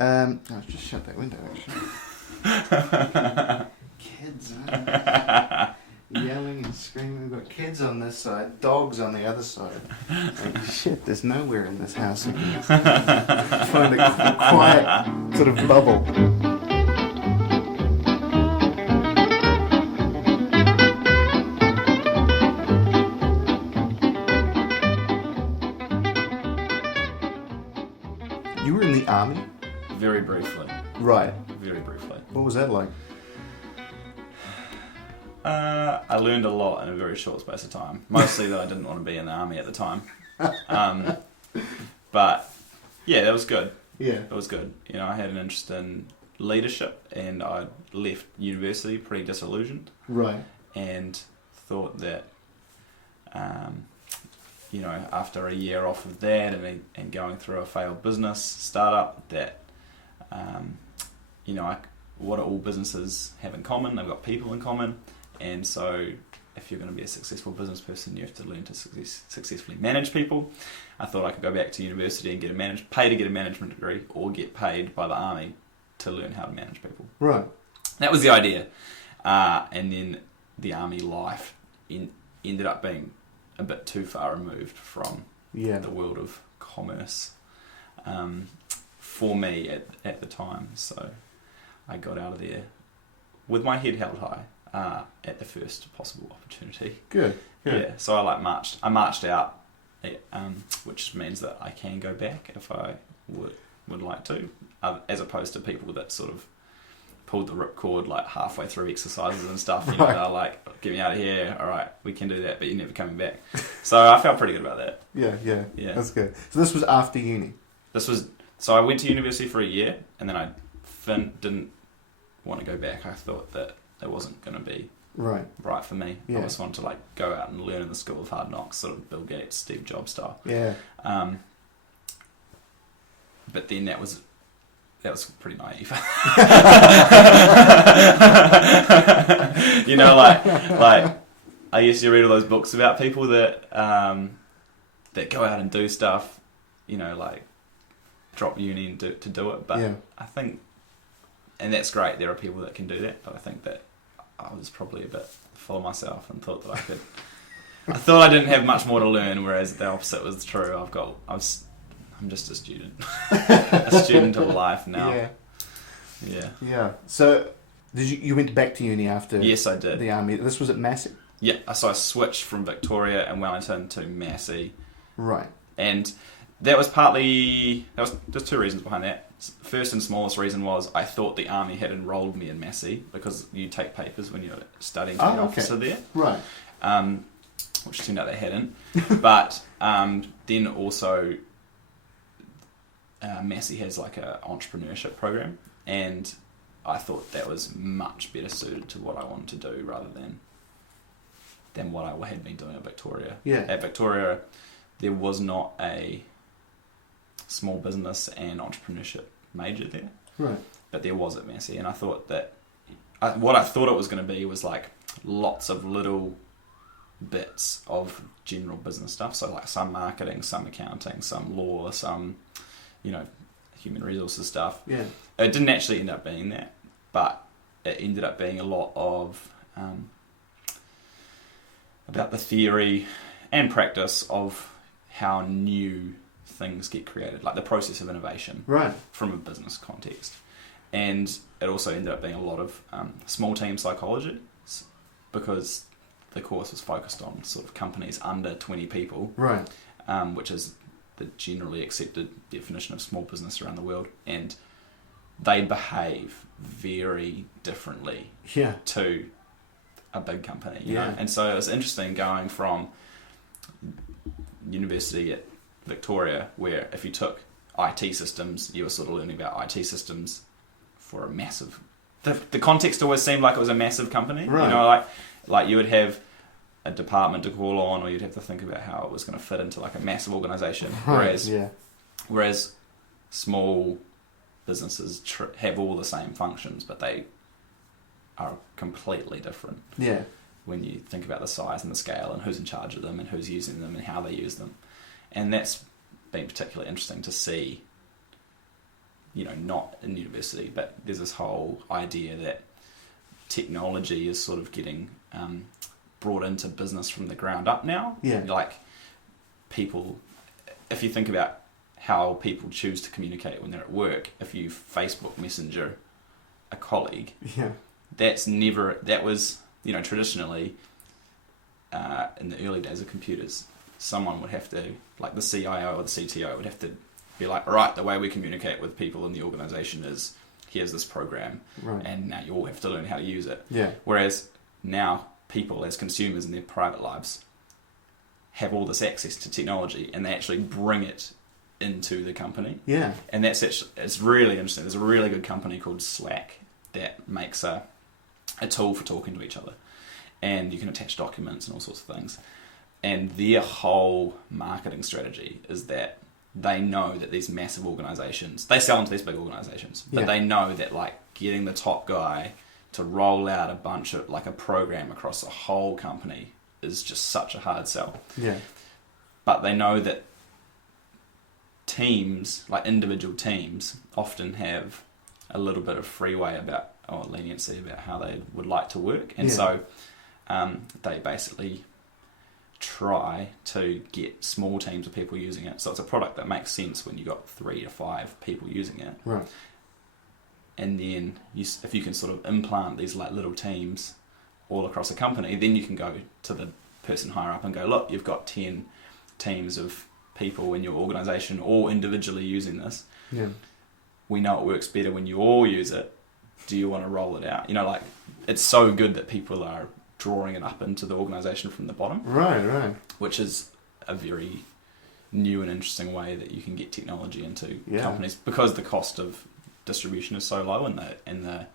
I'll just shut that window, actually. Kids, huh? Yelling and screaming. We've got kids on this side, dogs on the other side. Like, shit, there's nowhere in this house. You can find a quiet sort of bubble. You were in the army? Very briefly. Right. Very briefly. What was that like? I learned a lot in a very short space of time. Mostly that I didn't want to be in the army at the time. But yeah, that was good. Yeah. It was good. You know, I had an interest in leadership, and I left university pretty disillusioned. Right. And thought that, you know, after a year off of that and going through a failed business startup, that, you know, what do all businesses have in common? They've got people in common. And so if you're going to be a successful business person, you have to learn to successfully manage people. I thought I could go back to university and pay to get a management degree, or get paid by the army to learn how to manage people. Right. That was the idea. And then the army life ended up being a bit too far removed from the world of commerce for me at the time. So I got out of there with my head held high at the first possible opportunity. Good. Yeah. So I marched out, which means that I can go back if I would like to, as opposed to people that sort of pulled the ripcord like halfway through exercises and stuff. You know, they're like, "Get me out of here! All right, we can do that, but you're never coming back." So I felt pretty good about that. Yeah. That's good. So this was after uni. So I went to university for a year, and then I didn't want to go back. I thought that it wasn't going to be right for me. Yeah. I just wanted to like go out and learn in the school of hard knocks, sort of Bill Gates, Steve Jobs style. Yeah. But then that was pretty naive. You know, like I guess you read all those books about people that go out and do stuff, you know, like drop uni and to do it. But I think, and that's great, there are people that can do that, but I think that I was probably a bit full of myself and thought that I could. I thought I didn't have much more to learn, whereas the opposite was true. I'm just a student, a student of life now. Yeah. So, you went back to uni after? Yes, I did. The army. This was at Massey. Yeah. So I switched from Victoria and Wellington to Massey. Right. And there was just two reasons behind that. First and smallest reason was I thought the army had enrolled me in Massey, because you take papers when you're studying to be an officer there. Right. Which turned out they hadn't. But then also Massey has like a entrepreneurship program, and I thought that was much better suited to what I wanted to do rather than what I had been doing at Victoria. Yeah. At Victoria, there was not a small business and entrepreneurship major there. Right. But there was at Massey, and I thought that what I thought it was going to be was like lots of little bits of general business stuff. So like some marketing, some accounting, some law, some, you know, human resources stuff. Yeah. It didn't actually end up being that, but it ended up being a lot of about the theory and practice of how new things get created, like the process of innovation from a business context. And it also ended up being a lot of small team psychology, because the course was focused on sort of companies under 20 people, which is the generally accepted definition of small business around the world, and they behave very differently to a big company, you know? And so it was interesting going from university at Victoria, where if you took IT systems, you were sort of learning about IT systems for a massive... The context always seemed like it was a massive company, you know, like you would have a department to call on, or you'd have to think about how it was going to fit into like a massive organisation. Whereas small businesses have all the same functions, but they are completely different. Yeah. When you think about the size and the scale and who's in charge of them and who's using them and how they use them. And that's been particularly interesting to see not in university, but there's this whole idea that technology is sort of getting brought into business from the ground up now. Yeah. Like people, if you think about how people choose to communicate when they're at work, if you Facebook Messenger a colleague, that was, traditionally, in the early days of computers, someone would have to, like the CIO or the CTO would have to be like, right, the way we communicate with people in the organization is, here's this program, and now you all have to learn how to use it. Yeah. Whereas now people as consumers in their private lives have all this access to technology, and they actually bring it into the company. Yeah. And it's really interesting. There's a really good company called Slack that makes a tool for talking to each other, and you can attach documents and all sorts of things. And their whole marketing strategy is that they know that these massive organizations, they sell into these big organizations, but they know that like getting the top guy to roll out a bunch of like a program across a whole company is just such a hard sell. Yeah. But they know that teams, like individual teams, often have a little bit of freeway or leniency about how they would like to work. And so they basically try to get small teams of people using it. So it's a product that makes sense when you've got 3 to 5 people using it. Right. And then if you can sort of implant these like little teams all across a company, then you can go to the person higher up and go, look, you've got 10 teams of people in your organization all individually using this. Yeah. We know it works better when you all use it. Do you want to roll it out? Like it's so good that people are drawing it up into the organization from the bottom. Right. Which is a very new and interesting way that you can get technology into companies, because the cost of distribution is so low, and the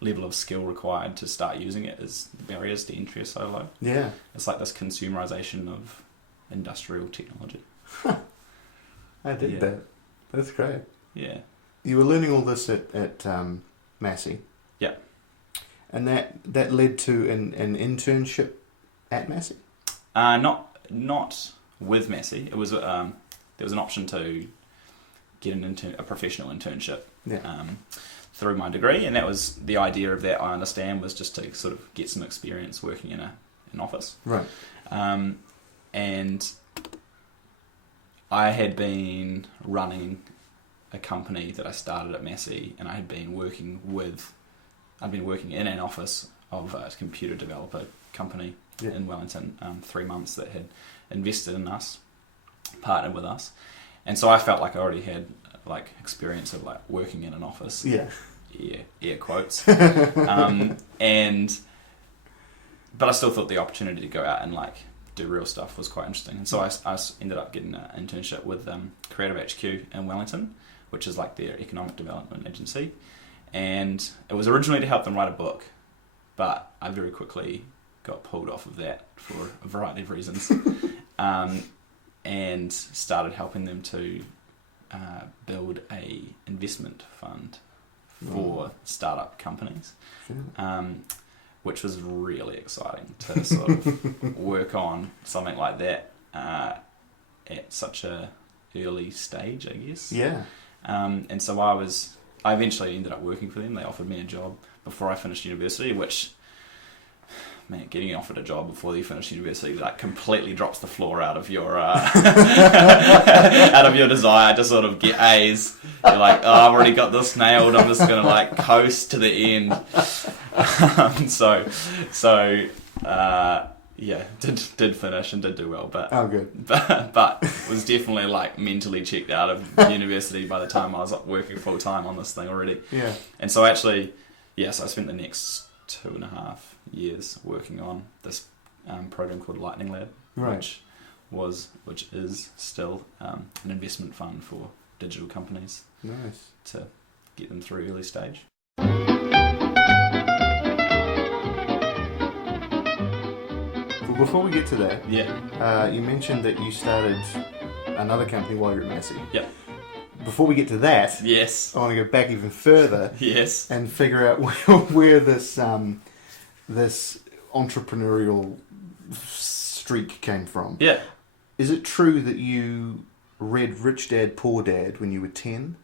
level of skill required to start using it is, the barriers to entry are so low. Yeah. It's like this consumerization of industrial technology. I did that. That's great. Yeah. You were learning all this at Massey. Yeah. And that led to an internship at Massey? Not with Massey. It was there was an option to get a professional internship through my degree, and that was the idea of that. I understand was just to sort of get some experience working in an office. Right. And I had been running a company that I started at Massey, and I had been working in an office of a computer developer company in Wellington, 3 months, that had invested in us, partnered with us. And so I felt like I already had like experience of like working in an office. Yeah. Air quotes. But I still thought the opportunity to go out and like do real stuff was quite interesting. And so I ended up getting an internship with Creative HQ in Wellington, which is like their economic development agency. And it was originally to help them write a book, but I very quickly got pulled off of that for a variety of reasons, and started helping them to build a investment fund for startup companies, which was really exciting to sort of work on something like that at such a early stage, I guess. Yeah. And so I eventually ended up working for them. They offered me a job before I finished university, which, man, getting offered a job before you finish university like completely drops the floor out of your out of your desire to sort of get A's. You're like, oh, I've already got this nailed. I'm just gonna like coast to the end. Did finish and did do well, but but was definitely like mentally checked out of university by the time I was like, working full time on this thing already. Yeah. And so actually, so I spent the next 2.5 years working on this program called Lightning Lab, which is still an investment fund for digital companies. Nice. To get them through early stage. Before we get to that, you mentioned that you started another company while you were at Massey. Yep. Before we get to that, I want to go back even further. And figure out where this entrepreneurial streak came from. Yeah. Is it true that you read Rich Dad Poor Dad when you were 10?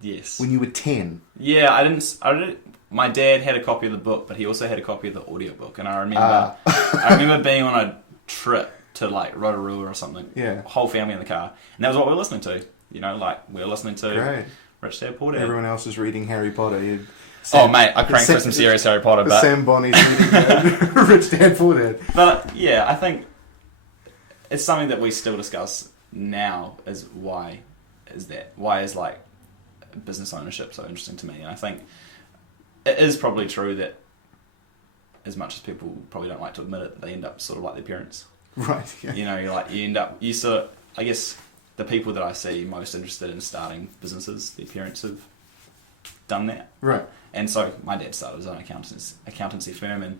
Yes. When you were 10? Yeah, I didn't. My dad had a copy of the book, but he also had a copy of the audiobook, and I remember being on a trip to like Rotorua or something. Yeah. Whole family in the car, and that was what we were listening to. You know, like we were listening to Rich Dad Poor Dad. Everyone else is reading Harry Potter. Mate, I cranked for some serious Harry Potter, but Sam Bonney's reading Rich Dad Poor Dad. But yeah, I think it's something that we still discuss now. Is why is like business ownership so interesting to me? And I think it is probably true that as much as people probably don't like to admit it, they end up sort of like their parents. Right. Yeah. You know, I guess the people that I see most interested in starting businesses, their parents have done that. Right. And so my dad started his own accountancy firm, and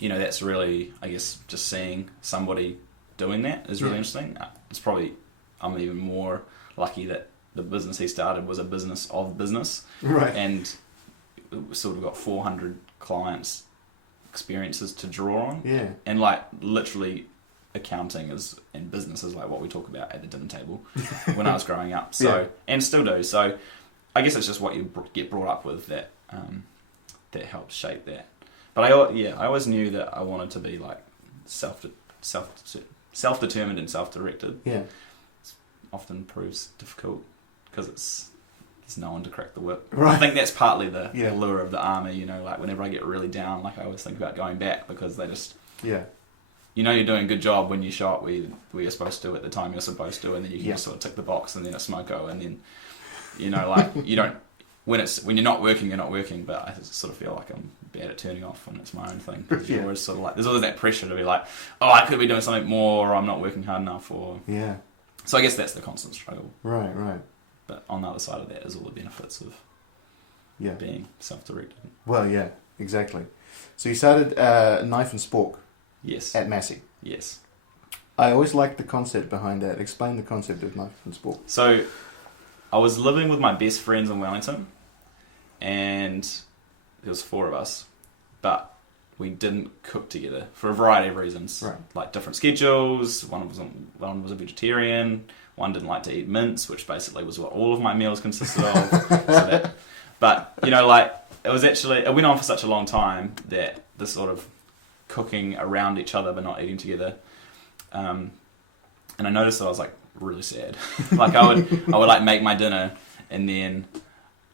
you know, that's really, I guess, just seeing somebody doing that is really interesting. It's probably, I'm even more lucky that the business he started was a business of business. Right. And we sort of got 400 clients' experiences to draw on. Yeah. And like literally accounting and business is like what we talk about at the dinner table when I was growing up. So and still do. So I guess it's just what you get brought up with that helps shape that. But I always knew that I wanted to be like self-determined and self-directed. Yeah. It often proves difficult because there's no one to crack the whip. Right. I think that's partly the allure of the army. You know, like whenever I get really down, like I always think about going back because they just you know you're doing a good job when you show up where you're supposed to at the time you're supposed to, and then you can just sort of tick the box, and then a smoko, and then you know, like you don't when you're not working, you're not working. But I sort of feel like I'm bad at turning off when it's my own thing. You're always sort of like there's always that pressure to be like, oh, I could be doing something more, or I'm not working hard enough, or So I guess that's the constant struggle. Right, right. But on the other side of that is all the benefits of being self-directed. Well, yeah, exactly. So you started Knife and Spork. Yes. At Massey. Yes. I always liked the concept behind that. Explain the concept of Knife and Spork. So I was living with my best friends in Wellington, and there was 4 of us, but we didn't cook together for a variety of reasons. Right. Like different schedules. One was a vegetarian. One didn't like to eat mince, which basically was what all of my meals consisted of. But you know, like it went on for such a long time that the sort of cooking around each other but not eating together. And I noticed that I was like really sad. Like I would like make my dinner, and then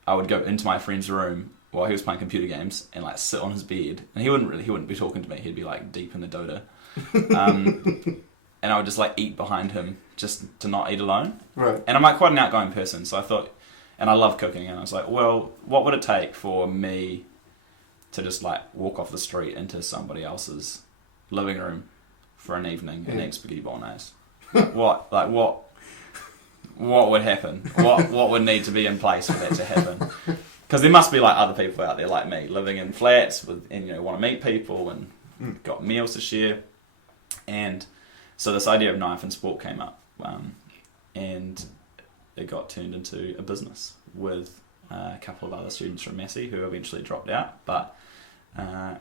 I would go into my friend's room while he was playing computer games and like sit on his bed, and he wouldn't be talking to me. He'd be like deep in the Dota, and I would just like eat behind him just to not eat alone. Right. And I'm like quite an outgoing person, so I thought, and I love cooking, and I was like, well, what would it take for me to just like walk off the street into somebody else's living room for an evening and eat spaghetti bolognese? What would happen? What would need to be in place for that to happen? Because there must be like other people out there like me living in flats and you know want to meet people and got meals to share, and so this idea of Knife and Spork came up, and it got turned into a business with a couple of other students from Massey who eventually dropped out, but and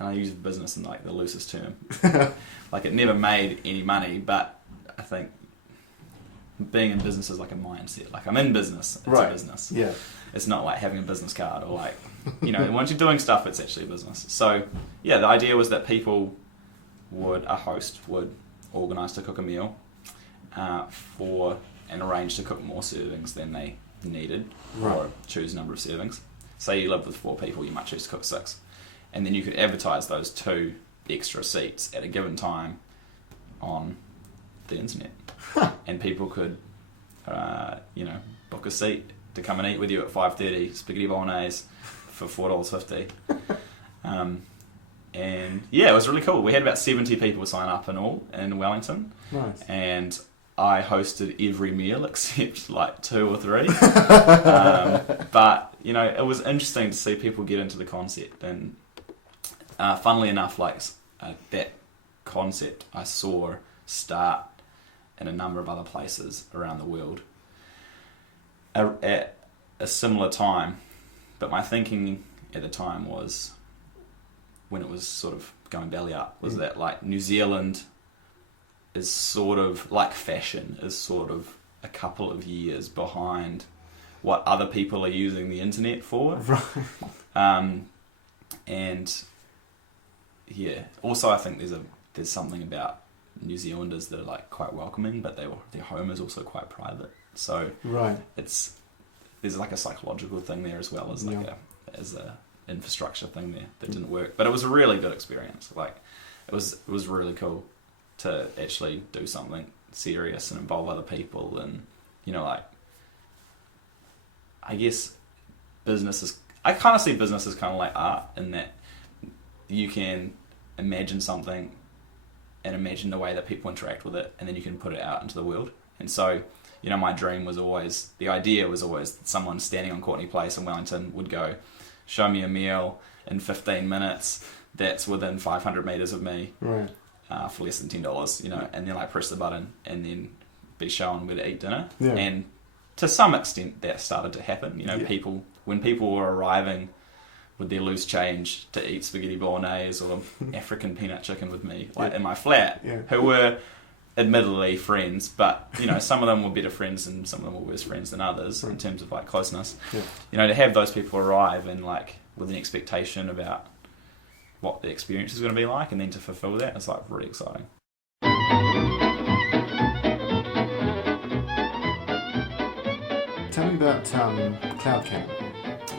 I use business in like the loosest term. Like it never made any money, but I think being in business is like a mindset. Like I'm in business, it's a business. Yeah. It's not like having a business card or like, you know, once you're doing stuff, it's actually a business. So yeah, the idea was that a host would organise to cook a meal and arrange to cook more servings than they needed, or choose a number of servings. Say you live with 4 people, you might choose to cook 6. And then you could advertise those 2 extra seats at a given time on the internet. And people could, book a seat to come and eat with you at 5:30, spaghetti bolognese for $4.50. And yeah, it was really cool. We had about 70 people sign up in all in Wellington. Nice. And I hosted every meal except like 2 or 3. But, you know, it was interesting to see people get into the concept. And funnily enough, like that concept I saw start in a number of other places around the world at a similar time. But my thinking at the time was, when it was sort of going belly up, was that like New Zealand is sort of like fashion is sort of a couple of years behind what other people are using the internet for. Right. And yeah, also I think there's something about New Zealanders that are like quite welcoming, but their home is also quite private. So right. There's like a psychological thing there as well as like a infrastructure thing there that didn't work. But it was a really good experience. Like it was really cool to actually do something serious and involve other people, and like I guess I kind of see business as kind of like art, in that you can imagine something and imagine the way that people interact with it, and then you can put it out into the world. And so, my dream was always, the idea was always that someone standing on Courtney Place in Wellington would go, show me a meal in 15 minutes that's within 500 metres of me, right, for less than $10, and then like press the button and then be shown where to eat dinner. Yeah. And to some extent that started to happen. When people were arriving with their loose change to eat spaghetti bolognese or African peanut chicken with me, in my flat, who were admittedly friends, but some of them were better friends and some of them were worse friends than others in terms of like closeness. To have those people arrive and like with an expectation about what the experience is going to be like, and then to fulfill that, it's like really exciting. Tell me about Cloud Cannon.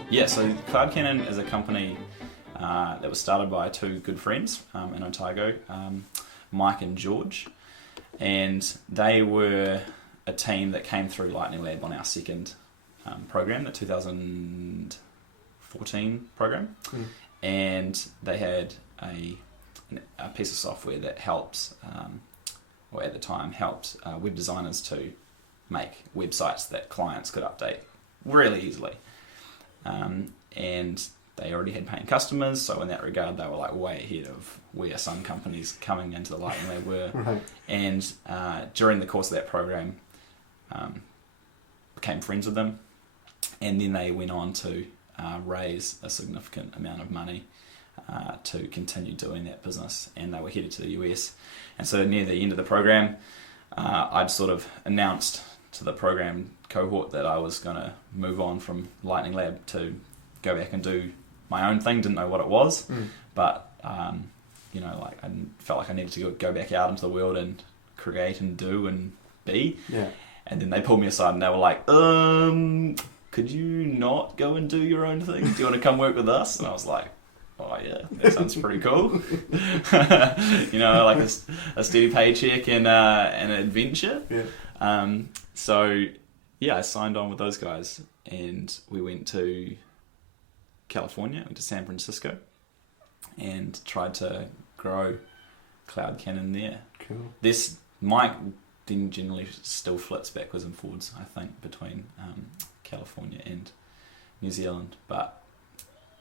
Yeah, so Cloud Cannon is a company that was started by two good friends in Otago, Mike and George, and they were a team that came through Lightning Lab on our second program, the 2014 program, and they had a piece of software that helped, or at the time helped web designers to make websites that clients could update really easily. And they already had paying customers, so in that regard they were like way ahead of where some companies coming into the Lightning Lab were. Right. And during the course of that program, became friends with them, and then they went on to raise a significant amount of money to continue doing that business, and they were headed to the US. And so near the end of the program, I'd sort of announced to the program cohort that I was going to move on from Lightning Lab to go back and do my own thing. Didn't know what it was, but I felt like I needed to go back out into the world and create and do and be. Yeah. And then they pulled me aside and they were like, could you not go and do your own thing? Do you want to come work with us? And I was like, oh yeah, that sounds pretty cool. Like a steady paycheck and an adventure. Yeah. So yeah, I signed on with those guys and we went to California, went to San Francisco, and tried to grow Cloud Cannon there. Cool. This Mike then generally still flits backwards and forwards, I think, between California and New Zealand, but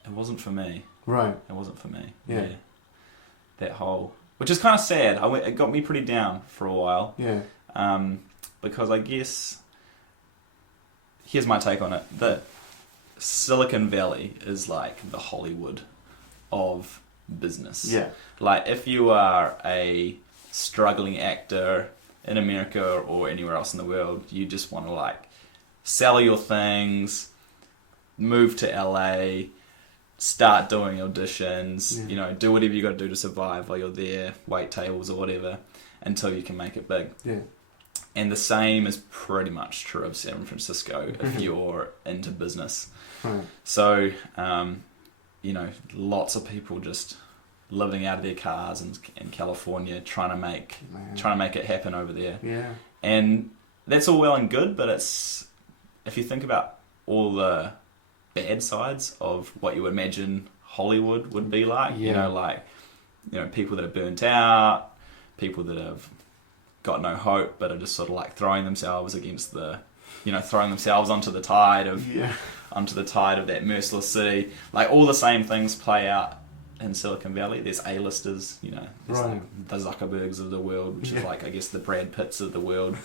it wasn't for me. Right. It wasn't for me. Yeah. That whole, which is kind of sad. It got me pretty down for a while. Yeah. Because I guess, here's my take on it, that Silicon Valley is like the Hollywood of business. Yeah. Like if you are a struggling actor in America or anywhere else in the world, you just want to like sell your things, move to LA, start doing auditions, do whatever you got to do to survive while you're there, wait tables or whatever, until you can make it big. Yeah. And the same is pretty much true of San Francisco if you're into business. Right. So, lots of people just living out of their cars in California, trying to make it happen over there. Yeah. And that's all well and good, but it's, if you think about all the bad sides of what you would imagine Hollywood would be like, people that are burnt out, people that have got no hope but are just sort of like throwing themselves against the, throwing themselves onto the tide of that merciless city. Like all the same things play out in Silicon Valley. There's A-listers, there's like the Zuckerbergs of the world, which is like, I guess, the Brad Pitts of the world.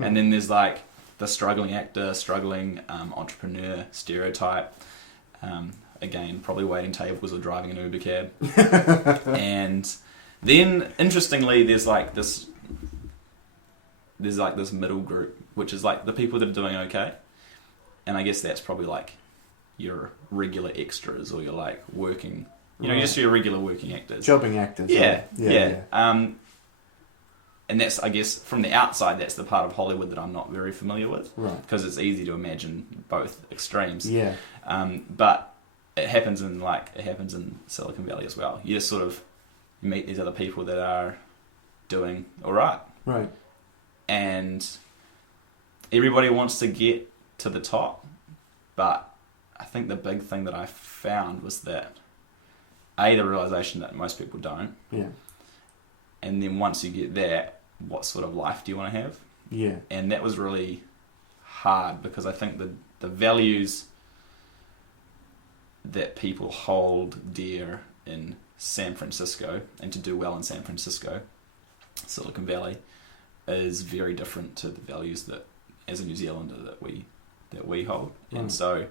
And then there's like the struggling actor, struggling entrepreneur stereotype. Again, probably waiting tables or driving an Uber cab. And then, interestingly, there's like this middle group, which is like the people that are doing okay. and I guess that's probably like your regular extras, or your like working, just your regular working actors, jobbing actors. Yeah. And that's, I guess, from the outside, that's the part of Hollywood that I'm not very familiar with, right? Because it's easy to imagine both extremes. Yeah. But it happens in Silicon Valley as well. You just sort of meet these other people that are doing all right. Right. And everybody wants to get to the top, but I think the big thing that I found was that the realization that most people don't. Yeah. And then once you get that, what sort of life do you want to have? Yeah. And that was really hard, because I think the values that people hold dear in San Francisco, and to do well in San Francisco, Silicon Valley, is very different to the values that, as a New Zealander, that we hold. Right. And so,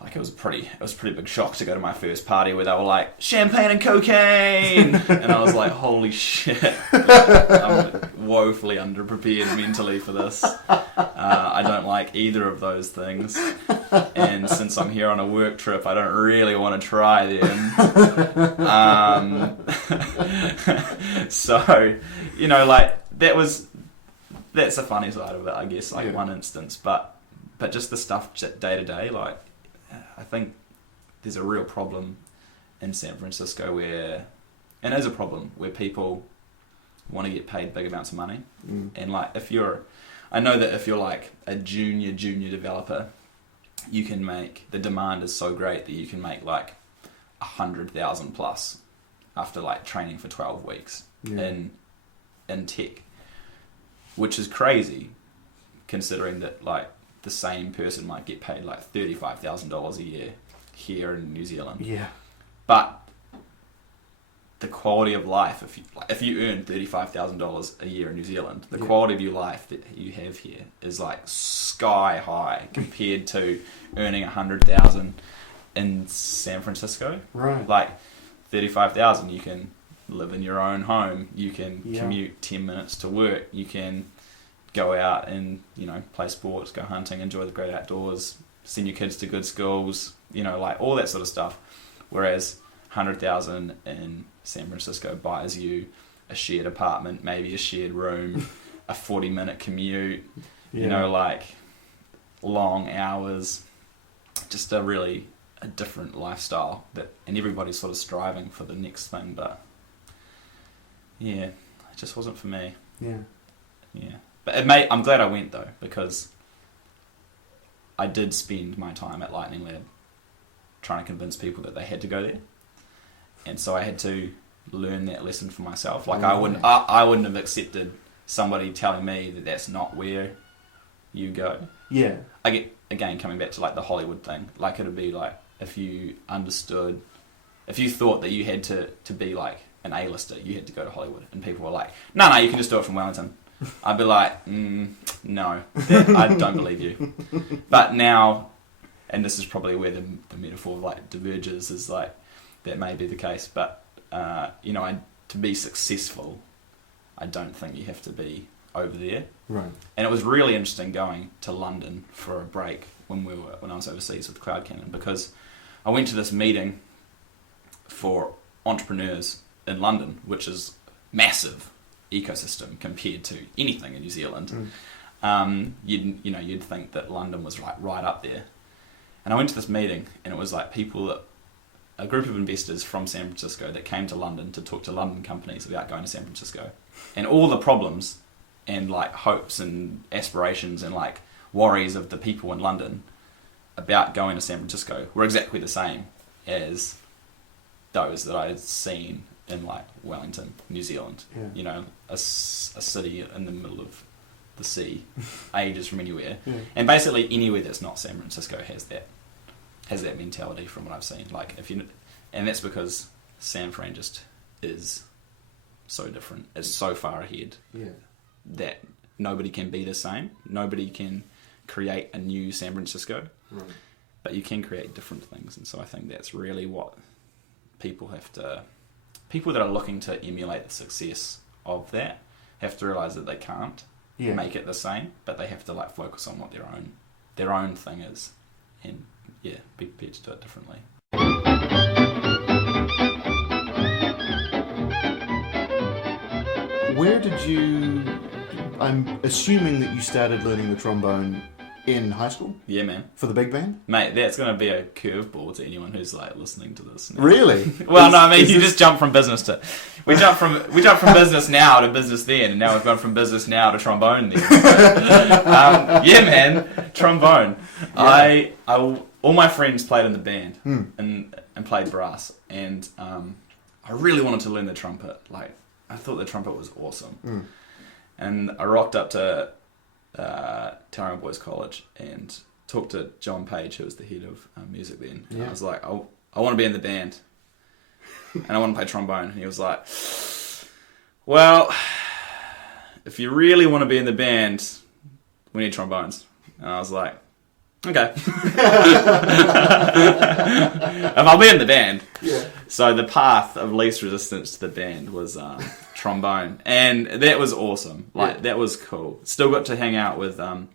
like, it was a pretty big shock to go to my first party where they were like, champagne and cocaine, and I was like, holy shit, I'm woefully underprepared mentally for this. I don't like either of those things, and since I'm here on a work trip, I don't really want to try them. So, like, that's a funny side of it, I guess, like, one instance, but just the stuff day to day, like, I think there's a real problem in San Francisco and there's a problem where people want to get paid big amounts of money. And like, I know that if you're like a junior developer, you can make, the demand is so great that you can make like 100,000 plus after like training for 12 weeks in tech, which is crazy considering that like the same person might get paid like $35,000 a year here in New Zealand. Yeah. But the quality of life, if you earn $35,000 a year in New Zealand, the quality of your life that you have here is like sky high compared to earning $100,000 in San Francisco. Right. Like $35,000, you can live in your own home, you can commute 10 minutes to work, you can go out and, play sports, go hunting, enjoy the great outdoors, send your kids to good schools, like all that sort of stuff. Whereas 100,000 in San Francisco buys you a shared apartment, maybe a shared room, a 40-minute commute, like long hours, just a different lifestyle and everybody's sort of striving for the next thing, but it just wasn't for me. Yeah. But I'm glad I went though, because I did spend my time at Lightning Lab trying to convince people that they had to go there, and so I had to learn that lesson for myself. Like I wouldn't have accepted somebody telling me that that's not where you go. Yeah. Again, coming back to like the Hollywood thing, like it'd be like if you thought that you had to be like an A-lister, you had to go to Hollywood, and people were like, no, you can just do it from Wellington. I'd be like, no, I don't believe you. But now, and this is probably where the metaphor like diverges, is like that may be the case. But to be successful, I don't think you have to be over there. Right. And it was really interesting going to London for a break when I was overseas with Cloud Cannon, because I went to this meeting for entrepreneurs in London, which is massive ecosystem compared to anything in New Zealand. You'd think that London was right up there. And I went to this meeting, and it was like a group of investors from San Francisco that came to London to talk to London companies about going to San Francisco, and all the problems and like hopes and aspirations and like worries of the people in London about going to San Francisco were exactly the same as those that I had seen in like Wellington, New Zealand. A city in the middle of the sea, ages from anywhere, and basically anywhere that's not San Francisco has that mentality from what I've seen. Like and that's because San Fran just is so different. It's so far ahead that nobody can be the same. Nobody can create a new San Francisco, but you can create different things. And so I think that's really what people that are looking to emulate the success of that have to realize that they can't make it the same, but they have to like focus on what their own their own thing is, and be prepared to do it differently. Where did you... I'm assuming that you started learning the trombone in high school? Yeah, man. For the big band? Mate, that's going to be a curveball to anyone who's listening to this now. Really? Well, no, I mean, you just jump from business to... We jump from business now to business then, and now we've gone from business now to trombone then. So, yeah, man, trombone. Yeah. All my friends played in the band and played brass, and I really wanted to learn the trumpet. I thought the trumpet was awesome. And I rocked up to Tauranga Boys College and talked to John Page, who was the head of music then. And I was like, I want to be in the band and I want to play trombone. And he was like, well, if you really want to be in the band, we need trombones. And I was like, okay. If I'll be in the band. Yeah. So the path of least resistance to the band was trombone, and that was awesome. That was cool. Still got to hang out with the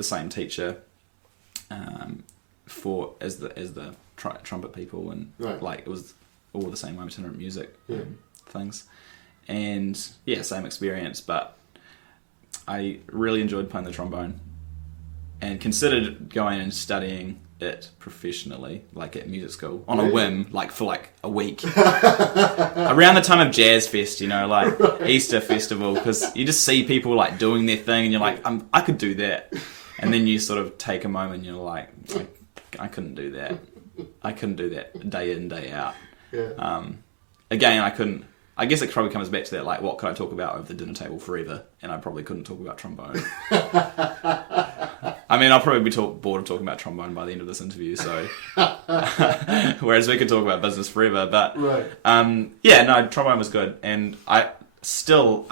same teacher as the trumpet people, and it was all the same itinerant music things, and same experience. But I really enjoyed playing the trombone, and considered going and studying it professionally, at music school, on a whim, for a week. Around the time of Jazz Fest, Easter Festival, because you just see people doing their thing, and you're like, I could do that. And then you sort of take a moment, and you're like, I couldn't do that. I couldn't do that day in, day out. Yeah. Again, I couldn't. I guess it probably comes back to that, what could I talk about over the dinner table forever? And I probably couldn't talk about trombone. I mean, I'll probably be bored of talking about trombone by the end of this interview, so... Whereas we could talk about business forever, but... trombone was good. And I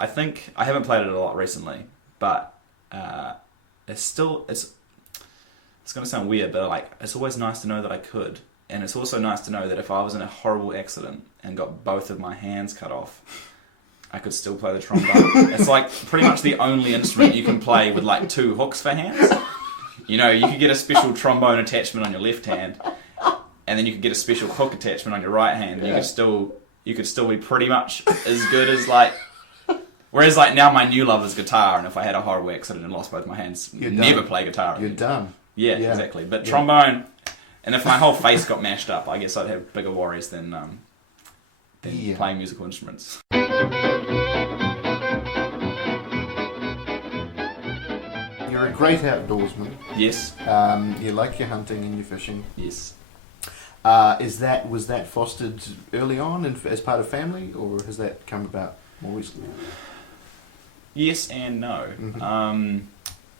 think, I haven't played it a lot recently, but it's going to sound weird, but it's always nice to know that I could. And it's also nice to know that if I was in a horrible accident and got both of my hands cut off, I could still play the trombone. It's pretty much the only instrument you can play with 2 hooks for hands. You could get a special trombone attachment on your left hand, and then you could get a special hook attachment on your right hand, and you could still be pretty much as good as Whereas now my new love is guitar, and if I had a horrible accident and lost both my hands, never play guitar again. You're done. Yeah, exactly. But trombone, and if my whole face got mashed up, I guess I'd have bigger worries than playing musical instruments. You're a great outdoorsman. Yes. You like your hunting and your fishing. Yes. Was that fostered early on as part of family, or has that come about more recently? Yes and no. Mm-hmm.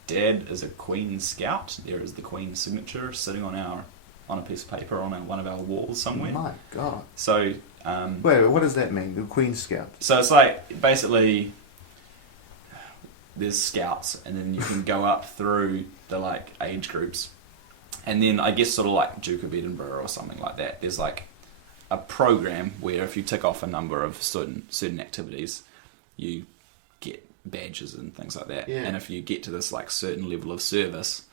Dad is a Queen Scout. There is the Queen's signature sitting on a piece of paper on one of our walls somewhere. My God. So... wait, what does that mean, the Queen Scout? So it's basically... There's scouts, and then you can go up through the age groups, and then I guess sort of Duke of Edinburgh or something like that. There's a program where if you tick off a number of certain activities, you get badges and things like that. Yeah. And if you get to this certain level of service,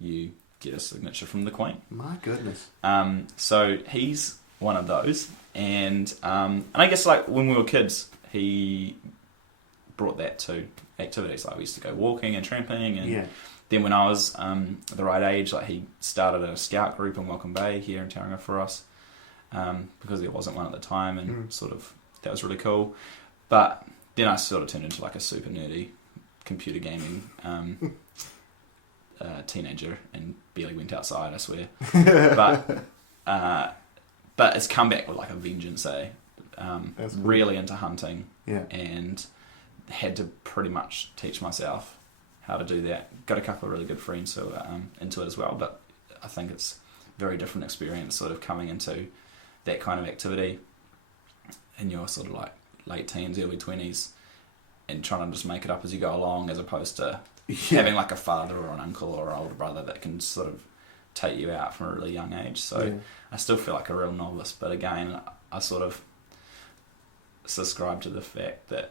you get a signature from the Queen. My goodness. So he's one of those, and I guess when we were kids, he brought that to activities. We used to go walking and tramping, and then when I was the right age, he started a scout group in Welcome Bay here in Tauranga for us, because there wasn't one at the time, and sort of that was really cool. But then I sort of turned into a super nerdy computer gaming teenager and barely went outside, I swear. But it's come back with a vengeance, eh? Cool. Really into hunting, and had to pretty much teach myself how to do that. Got a couple of really good friends who are into it as well, but I think it's a very different experience sort of coming into that kind of activity in your sort of late teens, early 20s, and trying to just make it up as you go along, as opposed to having a father or an uncle or an older brother that can sort of take you out from a really young age. So I still feel like a real novice, but again, I sort of subscribe to the fact that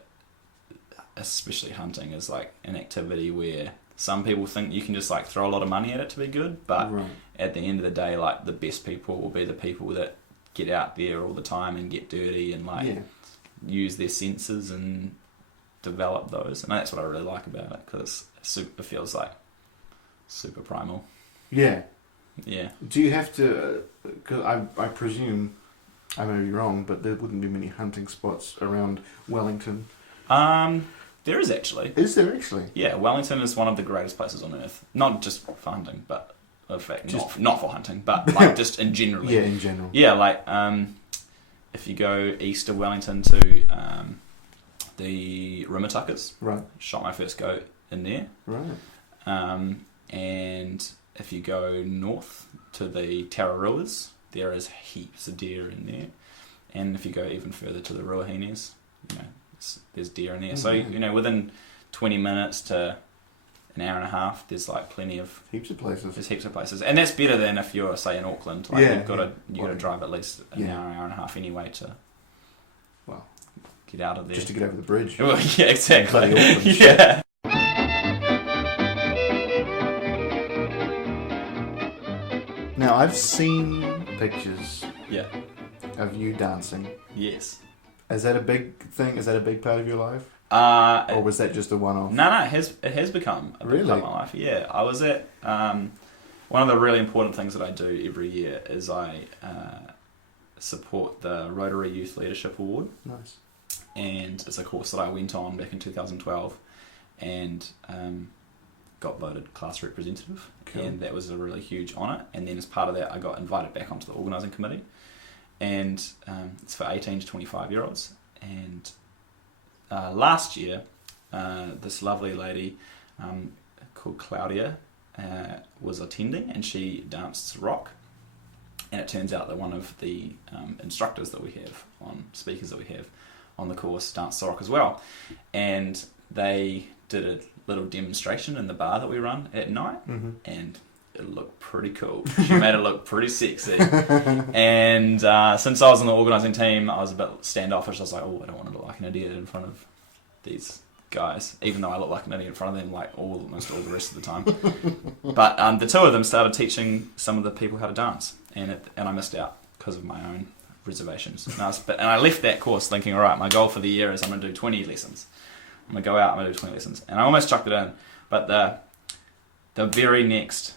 especially hunting is an activity where some people think you can just like throw a lot of money at it to be good, but at the end of the day, like the best people will be the people that get out there all the time and get dirty and like use their senses and develop those. And that's what I really like about it, because it feels like super primal. Yeah. Do you have to? Because I presume, I may be wrong, but there wouldn't be many hunting spots around Wellington. There is actually. Is there actually? Yeah, Wellington is one of the greatest places on earth. Not just for hunting, but in fact, not for hunting, but like just in general. Yeah, in general. Yeah, like if you go east of Wellington to the Rimatuckers, shot my first goat in there. And if you go north to the Tararuas, there is heaps of deer in there. And if you go even further to the Ruahines, there's deer in there. So, within 20 minutes to an hour and a half, there's like plenty of... Heaps of places. There's heaps of places. And that's better than if you're, say, in Auckland. Like you've got to drive at least an hour and a half anyway to get out of there. Just to get over the bridge. Well, yeah, exactly. Yeah. Now, I've seen pictures of you dancing. Yes. Is that a big thing? Is that a big part of your life? Or was that just a one-off? No, it has become a big part of my life. Yeah, I was at... one of the really important things that I do every year is I support the Rotary Youth Leadership Award. Nice. And it's a course that I went on back in 2012 and got voted class representative. Cool. And that was a really huge honour. And then as part of that, I got invited back onto the organising committee. And it's for 18 to 25-year-olds. And last year, this lovely lady called Claudia was attending, and she danced rock. And it turns out that one of the instructors that we have, speakers that we have on the course, danced rock as well. And they did a little demonstration in the bar that we run at night, and it looked pretty cool. She made it look pretty sexy. And since I was on the organising team, I was a bit standoffish. I was like, I don't want to look like an idiot in front of these guys, even though I look like an idiot in front of them like almost all the rest of the time. But the two of them started teaching some of the people how to dance, and I missed out because of my own reservations. And I left that course thinking, all right, my goal for the year is I'm going to do 20 lessons. I'm going to go out, I'm going to do 20 lessons. And I almost chucked it in, but the very next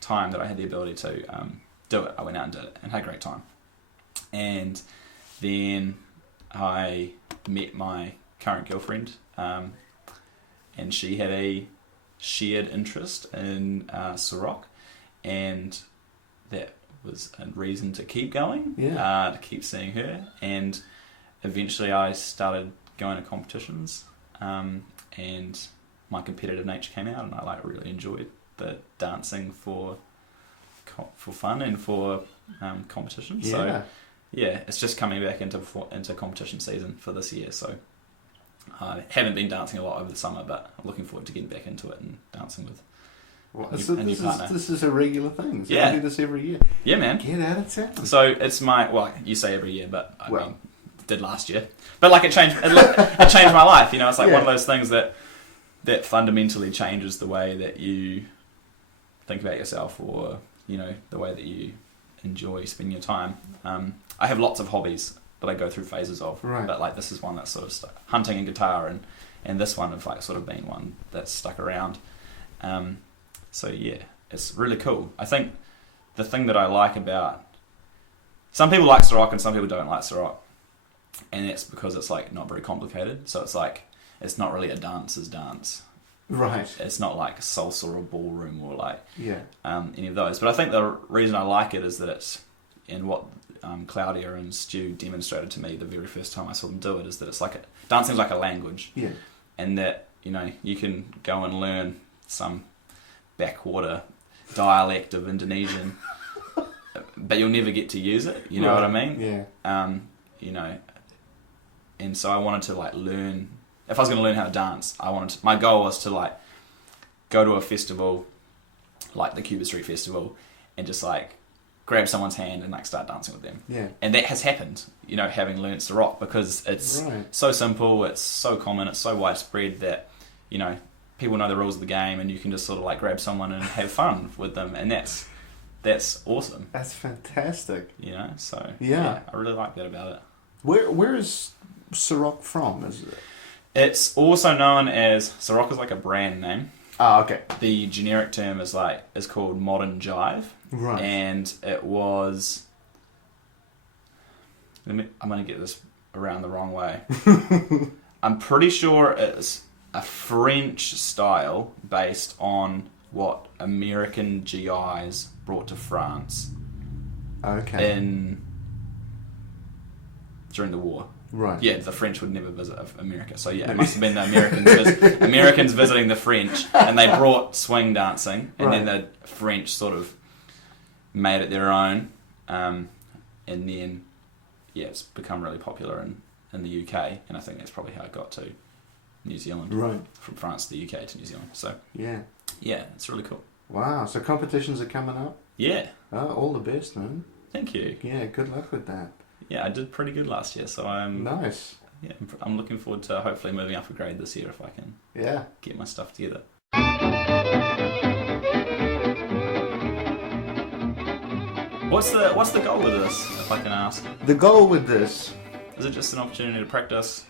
time that I had the ability to do it, I went out and did it and had a great time. And then I met my current girlfriend, and she had a shared interest in Sorok, and that was a reason to keep going, to keep seeing her. And eventually I started going to competitions, and my competitive nature came out, and I really enjoyed the dancing for fun and for competition. So it's just coming back into competition season for this year. So I haven't been dancing a lot over the summer, but I'm looking forward to getting back into it and dancing with a new partner. This is a regular thing. So I do this every year. Yeah, man. Get out of town. So it's you say every year, but I mean, did last year. But like it changed my life. It's like one of those things that fundamentally changes the way that you think about yourself, or the way that you enjoy spending your time. I have lots of hobbies that I go through phases of, but like this is one that's sort of stuck. Hunting and guitar, and this one have like sort of been one that's stuck around. So yeah, it's really cool. I think the thing that I like about, some people like Sorok and some people don't like Sorok, and that's because it's like not very complicated. So it's like it's not really a dancer's dance. Right. It's not like salsa or ballroom or like any of those. But I think the reason I like it is that it's, and what Claudia and Stu demonstrated to me the very first time I saw them do it, is that it's like dancing's like a language. Yeah. And that you can go and learn some backwater dialect of Indonesian, but you'll never get to use it. You know what I mean? Yeah. And so I wanted to like learn. If I was going to learn how to dance, my goal was to like go to a festival, like the Cuba Street Festival, and just like grab someone's hand and like start dancing with them. Yeah. And that has happened, having learnt Sorok, because it's so simple, it's so common, it's so widespread that, people know the rules of the game, and you can just sort of like grab someone and have fun with them, and that's awesome. That's fantastic. You know, so yeah, I really like that about it. Where is Ciroc from? Is it? It's also known as Ciroc is like a brand name. Ah, okay. The generic term is called Modern Jive, right? And it was. I'm going to get this around the wrong way. I'm pretty sure it's a French style based on what American GIs brought to France. Okay. During the war. Right. Yeah, the French would never visit America. So yeah, it must have been the Americans visiting the French, and they brought swing dancing, and then the French sort of made it their own, and then it's become really popular in the UK, and I think that's probably how it got to New Zealand. Right. From France to the UK to New Zealand. So yeah, it's really cool. Wow. So competitions are coming up. Yeah. Oh, all the best, man. Thank you. Yeah. Good luck with that. Yeah, I did pretty good last year, so I'm nice. Yeah, I'm looking forward to hopefully moving up a grade this year if I can. Yeah. Get my stuff together. What's the goal with this, if I can ask? The goal with this is it just an opportunity to practice?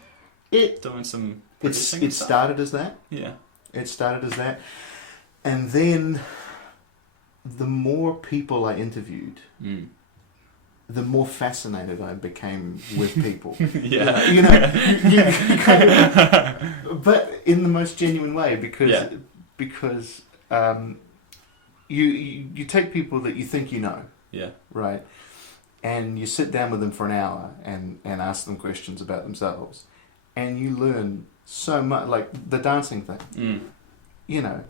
Doing some. It started as that. Yeah. It started as that, and then the more people I interviewed. The more fascinated I became with people. Yeah. You know, but in the most genuine way, because you take people that you think you know. Yeah. Right. And you sit down with them for an hour and ask them questions about themselves, and you learn so much, like the dancing thing. You know,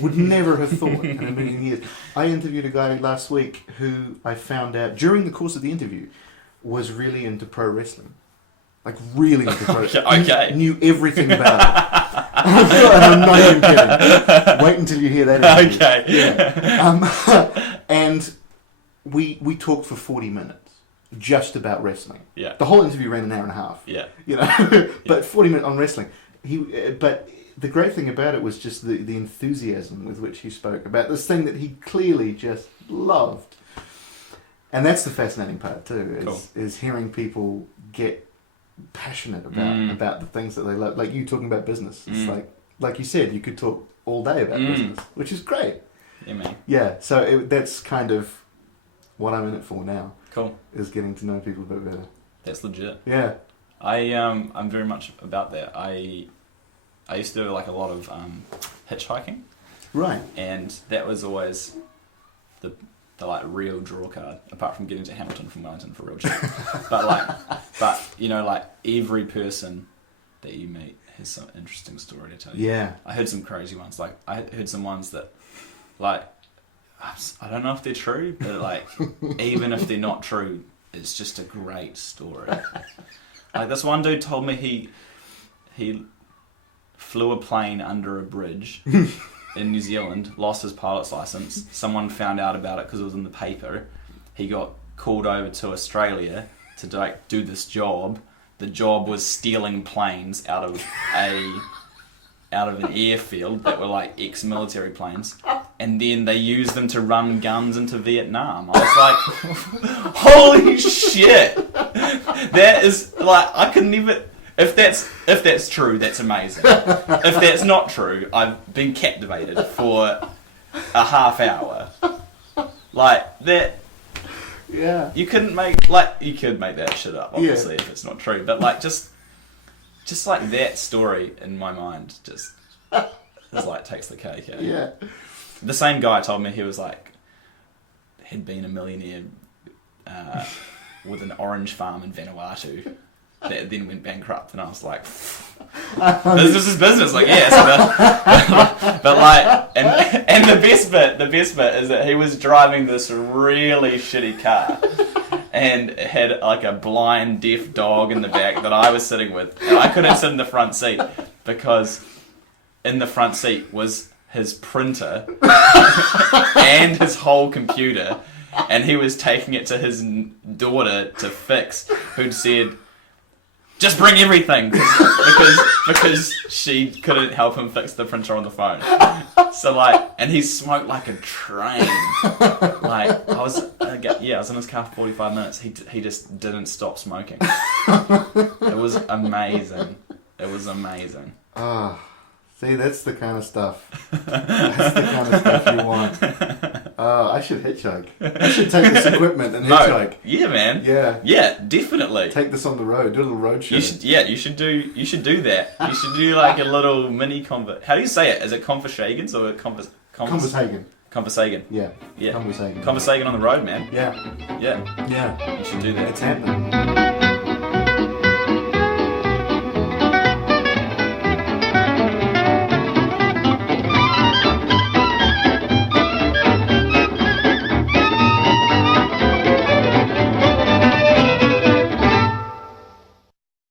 would never have thought in a million years. I interviewed a guy last week who I found out during the course of the interview was really into pro wrestling. Like really into pro wrestling. Okay. Knew everything about it. I'm not even kidding. Wait until you hear that interview. Okay. Yeah. And we talked for 40 minutes just about wrestling. Yeah. The whole interview ran an hour and a half. Yeah. You know, but 40 minutes on wrestling. But the great thing about it was just the enthusiasm with which he spoke about this thing that he clearly just loved. And that's the fascinating part too, is hearing people get passionate about the things that they love. Like you talking about business. It's like you said, you could talk all day about business, which is great. Yeah, man. Yeah, so that's kind of what I'm in it for now. Cool. Is getting to know people a bit better. That's legit. Yeah. I'm very much about that. I used to do like a lot of hitchhiking. Right. And that was always the like real draw card, apart from getting to Hamilton from Wellington for real cheap. but you know, like every person that you meet has some interesting story to tell you. Yeah. I heard some crazy ones. Like I heard some ones that like I don't know if they're true, but like even if they're not true, it's just a great story. Like this one dude told me he flew a plane under a bridge in New Zealand, lost his pilot's license. Someone found out about it because it was in the paper. He got called over to Australia to like do this job. The job was stealing planes out of an airfield that were like ex-military planes, and then they used them to run guns into Vietnam. I was like, holy shit! That is like I couldn't even. If that's true, that's amazing. If that's not true, I've been captivated for a half hour. Like that. Yeah. You could make that shit up, obviously, if it's not true. But like just like that story in my mind just is like takes the cake. Yeah. The same guy told me he was like had been a millionaire with an orange farm in Vanuatu. That then went bankrupt, and I was like, "Business is business." Like, but like, and the best bit is that he was driving this really shitty car, and it had like a blind deaf dog in the back that I was sitting with, and I couldn't sit in the front seat because in the front seat was his printer and his whole computer, and he was taking it to his daughter to fix, who'd said, just bring everything, because she couldn't help him fix the printer on the phone. So like, and he smoked like a train. Like I was in his car for 45 minutes. He just didn't stop smoking. It was amazing. It was amazing. See, that's the kind of stuff. That's the kind of stuff you want. I should hitchhike. I should take this equipment and hitchhike. Yeah, man. Yeah. Yeah, definitely. Take this on the road. Do a little road show. You should do that. You should do like a little mini convert. How do you say it? Is it ConversHagan or ConversHagan? ConversHagan. Yeah. Yeah. ConversHagan. ConversHagan on the road, man. Yeah. Yeah. Yeah. You should do that. It's happening.